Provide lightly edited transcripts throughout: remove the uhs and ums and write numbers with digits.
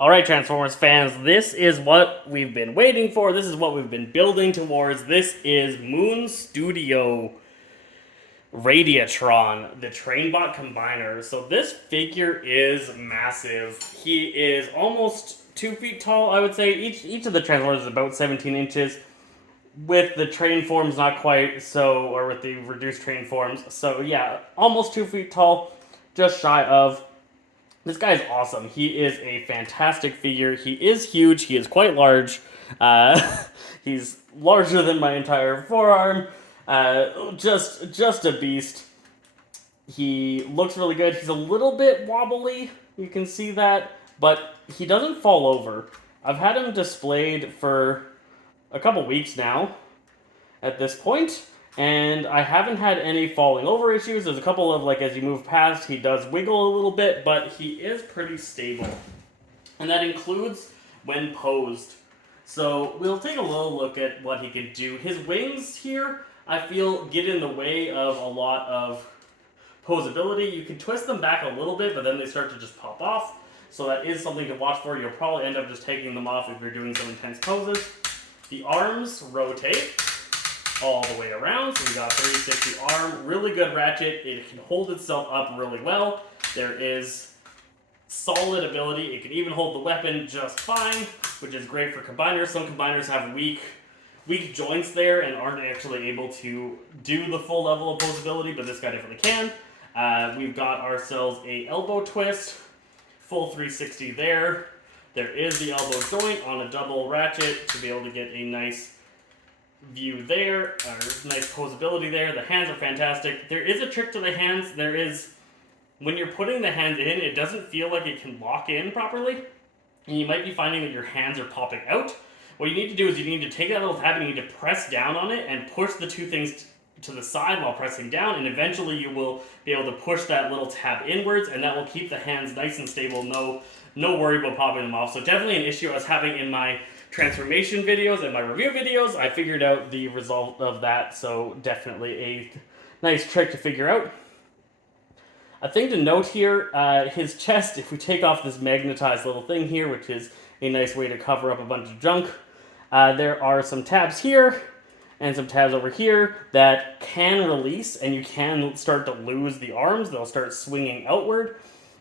Alright, Transformers fans, this is what we've been waiting for. This is what we've been building towards. This is Moon Studio Radiatron, the Trainbot Combiner. So this figure is massive. He is almost 2 feet tall, I would say. Each of the Transformers is about 17 inches. With the train forms, not quite so, or with the reduced train forms. So yeah, almost 2 feet tall, just shy of. This guy is awesome. He is a fantastic figure. He is huge. He is quite large. He's larger than my entire forearm. Just a beast. He looks really good. He's a little bit wobbly. You can see that, but he doesn't fall over. I've had him displayed for a couple weeks now at this point, and I haven't had any falling over issues. There's a couple of, like, as you move past, he does wiggle a little bit, but he is pretty stable. And that includes when posed. So we'll take a little look at what he can do. His wings here, I feel, get in the way of a lot of posability. You can twist them back a little bit, but then they start to just pop off. So that is something to watch for. You'll probably end up just taking them off if you're doing some intense poses. The arms rotate all the way around, so we got 360 arm, really good ratchet. It can hold itself up really well. There is solid ability. It can even hold the weapon just fine, which is great for combiners. Some combiners have weak joints there and aren't actually able to do the full level of posability, but this guy definitely can. We've got ourselves a elbow twist, full 360 there. There is the elbow joint on a double ratchet to be able to get a nice view there, or nice posability there. The hands are fantastic. There is a trick to the hands. There is, when you're putting the hands in, it doesn't feel like it can lock in properly, and you might be finding that your hands are popping out. What you need to do is you need to take that little tab and you need to press down on it and push the two things to the side while pressing down, and eventually you will be able to push that little tab inwards, and that will keep the hands nice and stable. No worry about popping them off. So definitely an issue I was having in my transformation videos and my review videos. I figured out the result of that, so definitely a nice trick to figure out. A thing to note here, his chest, if we take off this magnetized little thing here, which is a nice way to cover up a bunch of junk, there are some tabs here and some tabs over here that can release, and you can start to lose the arms. They'll start swinging outward.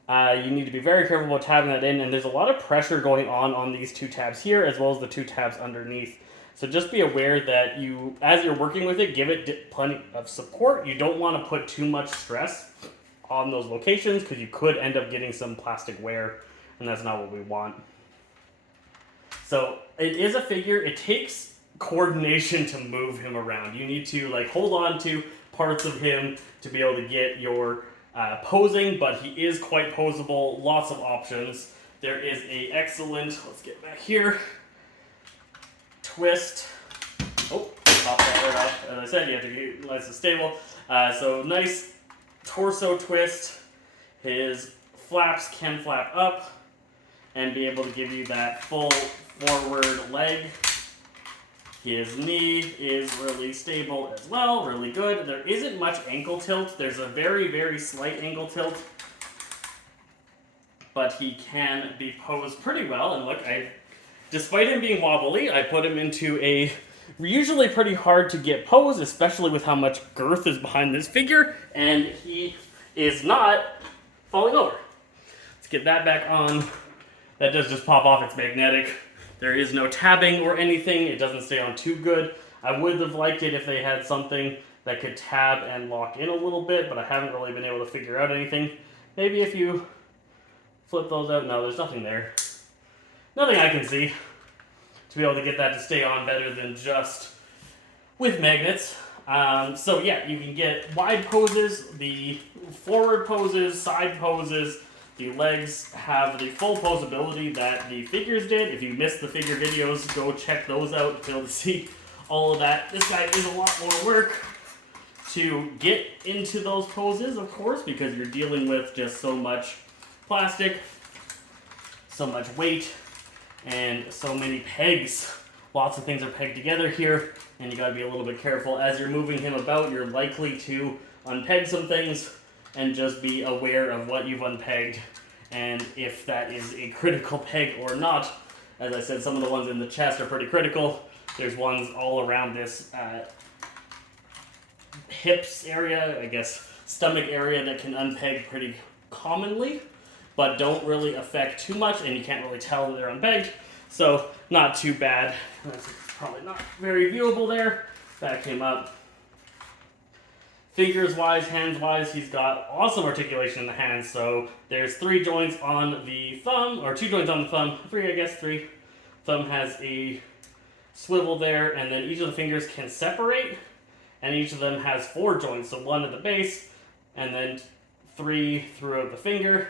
You need to be very careful about tabbing that in, and there's a lot of pressure going on these two tabs here, as well as the two tabs underneath. So just be aware that you, as you're working with it, give it plenty of support. You don't want to put too much stress on those locations, because you could end up getting some plastic wear, and that's not what we want. So it is a figure. It takes coordination to move him around. You need to hold on to parts of him to be able to get your posing, but he is quite posable. Lots of options. There is a excellent, let's get back here, twist. Oh, pop that right off. As I said, you have to get nice and stable. So nice torso twist. His flaps can flap up and be able to give you that full forward leg. His knee is really stable as well, really good. There isn't much ankle tilt. There's a very, very slight ankle tilt, but he can be posed pretty well. And look, despite him being wobbly, I put him into a usually pretty hard to get pose, especially with how much girth is behind this figure, and he is not falling over. Let's get that back on. That does just pop off. It's magnetic. There is no tabbing or anything. It doesn't stay on too good. I would have liked it if they had something that could tab and lock in a little bit, but I haven't really been able to figure out anything. Maybe if you flip those out. No, there's nothing there. Nothing I can see to be able to get that to stay on better than just with magnets. So yeah, you can get wide poses, the forward poses, side poses. The legs have the full posability that the figures did. If you missed the figure videos, go check those out to be able to see all of that. This guy is a lot more work to get into those poses, of course, because you're dealing with just so much plastic, so much weight, and so many pegs. Lots of things are pegged together here, and you gotta be a little bit careful. As you're moving him about, you're likely to unpeg some things, and just be aware of what you've unpegged and if that is a critical peg or not. As I said, some of the ones in the chest are pretty critical. There's ones all around this hips area, I guess stomach area, that can unpeg pretty commonly, but don't really affect too much, and you can't really tell that they're unpegged. So not too bad. That's probably not very viewable there. That came up. Fingers-wise, hands-wise, he's got awesome articulation in the hands. So there's 3 joints on the thumb, or 2 joints on the thumb. 3, I guess, 3. Thumb has a swivel there, and then each of the fingers can separate, and each of them has 4 joints. So 1 at the base, and then 3 throughout the finger.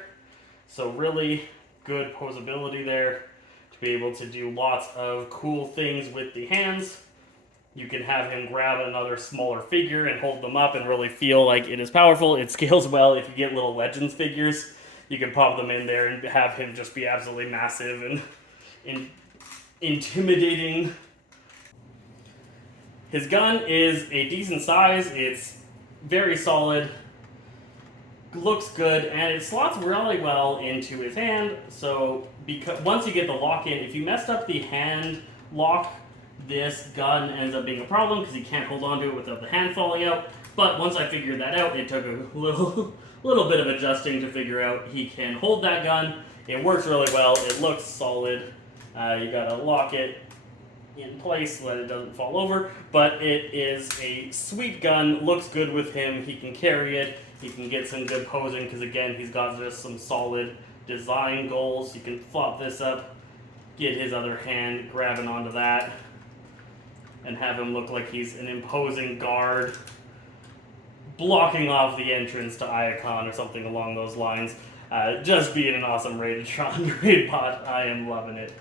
So really good posability there to be able to do lots of cool things with the hands. You can have him grab another smaller figure and hold them up and really feel like it is powerful. It scales well. If you get little Legends figures, you can pop them in there and have him just be absolutely massive and intimidating. His gun is a decent size. It's very solid, looks good, and it slots really well into his hand. So because once you get the lock in, if you messed up the hand lock, this gun ends up being a problem because you can't hold on to it without the hand falling out. But once I figured that out, it took a little bit of adjusting to figure out he can hold that gun. It works really well. It looks solid. You gotta lock it in place so that it doesn't fall over. But it is a sweet gun. Looks good with him. He can carry it. He can get some good posing because, again, he's got just some solid design goals. You can flop this up, get his other hand grabbing onto that, and have him look like he's an imposing guard blocking off the entrance to Iacon or something along those lines. Just being an awesome Radiatron raid bot. I am loving it.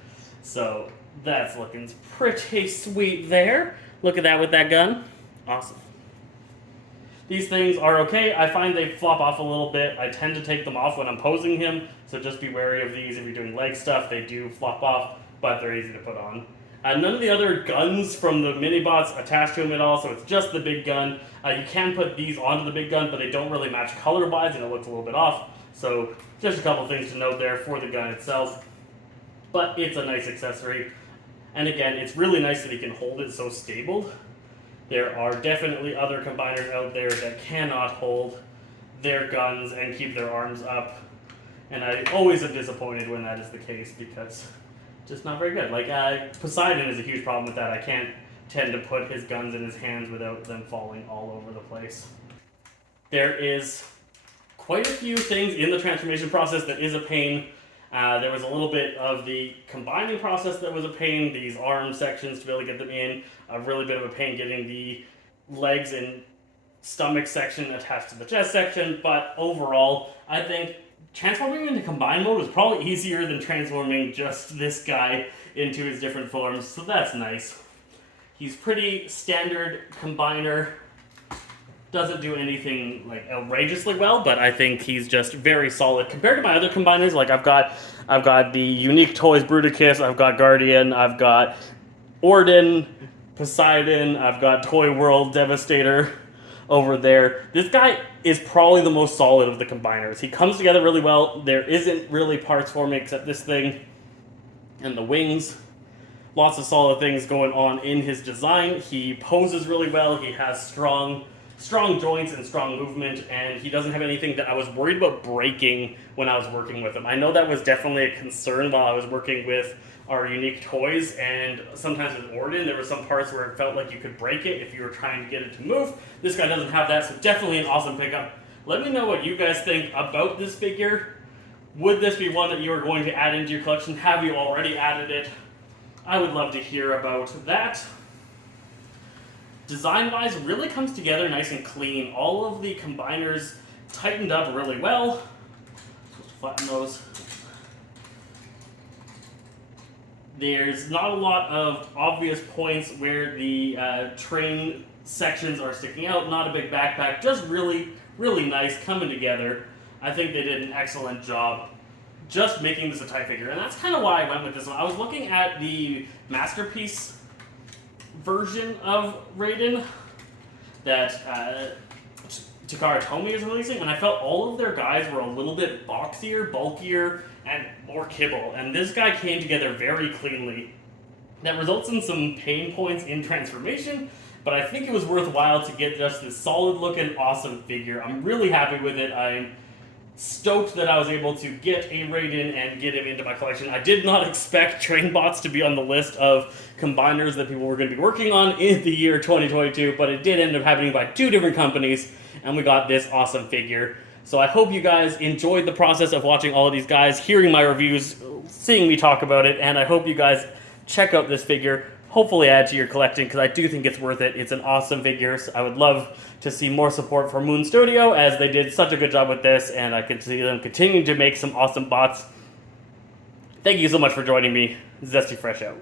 So that's looking pretty sweet there. Look at that with that gun. Awesome. These things are okay. I find they flop off a little bit. I tend to take them off when I'm posing him, so just be wary of these. If you're doing leg stuff, they do flop off, but they're easy to put on. None of the other guns from the mini-bots attach to him at all, so it's just the big gun. You can put these onto the big gun, but they don't really match color-wise, and it looks a little bit off. So just a couple things to note there for the gun itself. But it's a nice accessory. And again, it's really nice that he can hold it so stable. There are definitely other combiners out there that cannot hold their guns and keep their arms up. And I always am disappointed when that is the case because just not very good. Like, Poseidon is a huge problem with that. I can't tend to put his guns in his hands without them falling all over the place. There is quite a few things in the transformation process that is a pain. There was a little bit of the combining process that was a pain, these arm sections to be able to get them in, a really bit of a pain getting the legs and stomach section attached to the chest section, but overall, I think transforming into combine mode was probably easier than transforming just this guy into his different forms, so that's nice. He's pretty standard combiner. Doesn't do anything like outrageously well, but I think he's just very solid compared to my other combiners. Like I've got the Unique Toys Bruticus, I've got Guardian, I've got Orden, Poseidon, I've got Toy World Devastator over there. This guy is probably the most solid of the combiners. He comes together really well. There isn't really parts for me except this thing and the wings. Lots of solid things going on in his design. He poses really well. He has strong joints and strong movement, and he doesn't have anything that I was worried about breaking when I was working with him. I know that was definitely a concern while I was working with our Unique Toys, and sometimes with Orden, there were some parts where it felt like you could break it if you were trying to get it to move. This guy doesn't have that, so definitely an awesome pickup. Let me know what you guys think about this figure. Would this be one that you are going to add into your collection? Have you already added it? I would love to hear about that. Design-wise, really comes together nice and clean. All of the combiners tightened up really well. Just flatten those. There's not a lot of obvious points where the train sections are sticking out. Not a big backpack. Just really, really nice coming together. I think they did an excellent job just making this a tight figure. And that's kind of why I went with this one. I was looking at the Masterpiece version of Raiden that Takara Tomy is releasing, and I felt all of their guys were a little bit boxier, bulkier, and more kibble. And this guy came together very cleanly. That results in some pain points in transformation, but I think it was worthwhile to get just this solid-looking, awesome figure. I'm really happy with it. I'm stoked that I was able to get a Raiden and get him into my collection. I did not expect Trainbots to be on the list of combiners that people were going to be working on in the year 2022, but it did end up happening by 2 different companies, and we got this awesome figure. So I hope you guys enjoyed the process of watching all of these guys, hearing my reviews, seeing me talk about it, and I hope you guys check out this figure. Hopefully add to your collecting, because I do think it's worth it. It's an awesome figure. So I would love to see more support for Moon Studio, as they did such a good job with this, and I can see them continuing to make some awesome bots. Thank you so much for joining me. Zesty Phresh out.